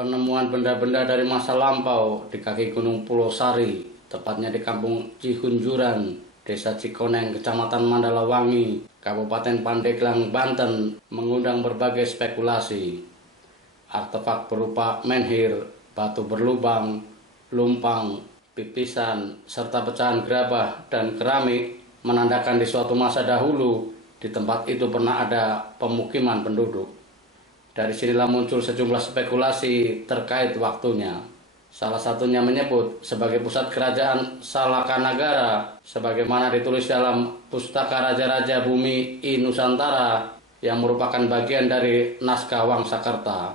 Penemuan benda-benda dari masa lampau di kaki Gunung Pulau Sari, tepatnya di Kampung Cihunjuran, Desa Cikoneng, Kecamatan Mandalawangi, Kabupaten Pandeglang, Banten, mengundang berbagai spekulasi. Artefak berupa menhir, batu berlubang, lumpang, pipisan, serta pecahan gerabah dan keramik menandakan di suatu masa dahulu di tempat itu pernah ada pemukiman penduduk. Dari sinilah muncul sejumlah spekulasi terkait waktunya. Salah satunya menyebut sebagai pusat kerajaan Salakanagara, sebagaimana ditulis dalam Pustaka Raja-Raja Bumi I Nusantara yang merupakan bagian dari naskah Wangsakerta.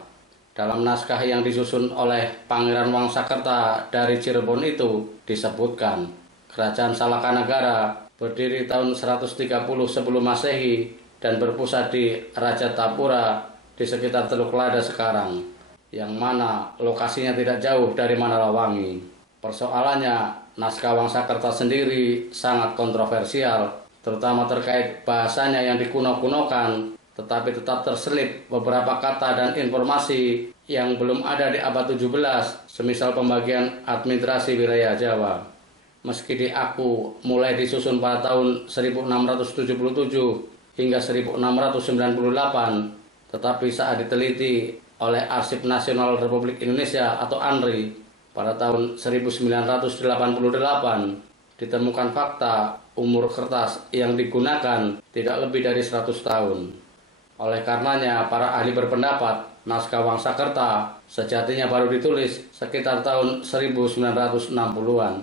Dalam naskah yang disusun oleh Pangeran Wangsakerta dari Cirebon itu disebutkan kerajaan Salakanagara berdiri tahun 130 sebelum Masehi dan berpusat di Rajatapura di sekitar Teluk Lada sekarang, yang mana lokasinya tidak jauh dari Mandalawangi. Persoalannya, naskah Wangsakerta sendiri sangat kontroversial, terutama terkait bahasanya yang dikuno-kunokan, tetapi tetap terselip beberapa kata dan informasi yang belum ada di abad 17, semisal pembagian administrasi wilayah Jawa. Meski diaku mulai disusun pada tahun 1677 hingga 1698, tetapi saat diteliti oleh Arsip Nasional Republik Indonesia atau ANRI pada tahun 1988, ditemukan fakta umur kertas yang digunakan tidak lebih dari 100 tahun. Oleh karenanya, para ahli berpendapat naskah Wangsakerta sejatinya baru ditulis sekitar tahun 1960-an.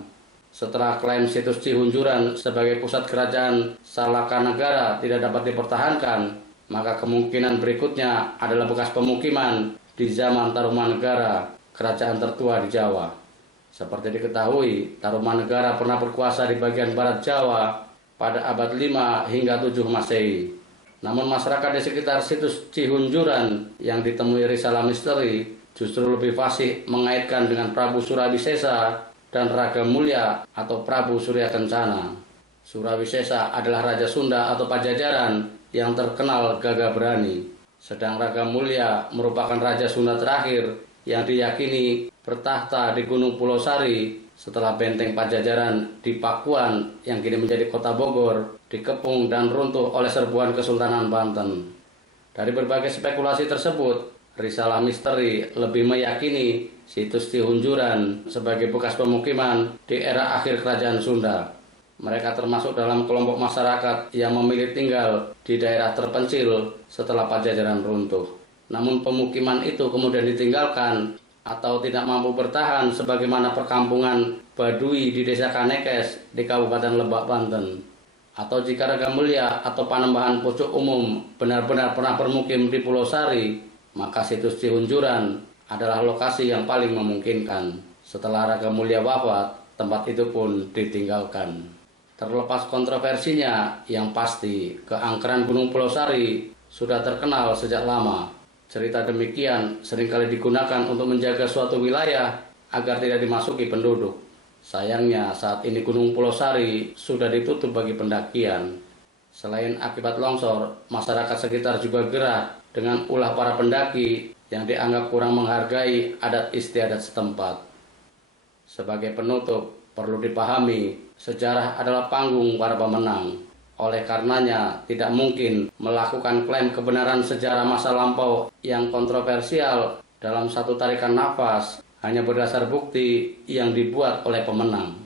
Setelah klaim situs Cihunjuran sebagai pusat kerajaan Salakanagara tidak dapat dipertahankan, maka kemungkinan berikutnya adalah bekas pemukiman di zaman Tarumanegara, kerajaan tertua di Jawa. Seperti diketahui, Tarumanegara pernah berkuasa di bagian barat Jawa pada abad 5 hingga 7 Masehi. Namun masyarakat di sekitar situs Cihunjuran yang ditemui risalah misteri justru lebih fasih mengaitkan dengan Prabu Surawisesa dan Raga Mulya atau Prabu Surya Kencana. Surawisesa adalah Raja Sunda atau Pajajaran yang terkenal gagah berani. Sedang Raga Mulya merupakan Raja Sunda terakhir yang diyakini bertahta di Gunung Pulau Sari setelah benteng Pajajaran di Pakuan yang kini menjadi kota Bogor dikepung dan runtuh oleh serbuan Kesultanan Banten. Dari berbagai spekulasi tersebut, risalah misteri lebih meyakini situs Cihunjuran sebagai bekas pemukiman di era akhir kerajaan Sunda. Mereka termasuk dalam kelompok masyarakat yang memilih tinggal di daerah terpencil setelah Pajajaran runtuh. Namun pemukiman itu kemudian ditinggalkan atau tidak mampu bertahan sebagaimana perkampungan Baduy di Desa Kanekes di Kabupaten Lebak, Banten. Atau jika Raga Mulya atau Panembahan Pucuk Umum benar-benar pernah bermukim di Pulau Sari, maka situs Cihunjuran adalah lokasi yang paling memungkinkan. Setelah Raga Mulya wafat, tempat itu pun ditinggalkan. Terlepas kontroversinya, yang pasti keangkeran Gunung Pulau Sari sudah terkenal sejak lama. Cerita demikian seringkali digunakan untuk menjaga suatu wilayah agar tidak dimasuki penduduk. Sayangnya saat ini Gunung Pulau Sari sudah ditutup bagi pendakian. Selain akibat longsor, masyarakat sekitar juga gerah dengan ulah para pendaki yang dianggap kurang menghargai adat istiadat setempat. Sebagai penutup, perlu dipahami, sejarah adalah panggung para pemenang. Oleh karenanya, tidak mungkin melakukan klaim kebenaran sejarah masa lampau yang kontroversial dalam satu tarikan nafas hanya berdasar bukti yang dibuat oleh pemenang.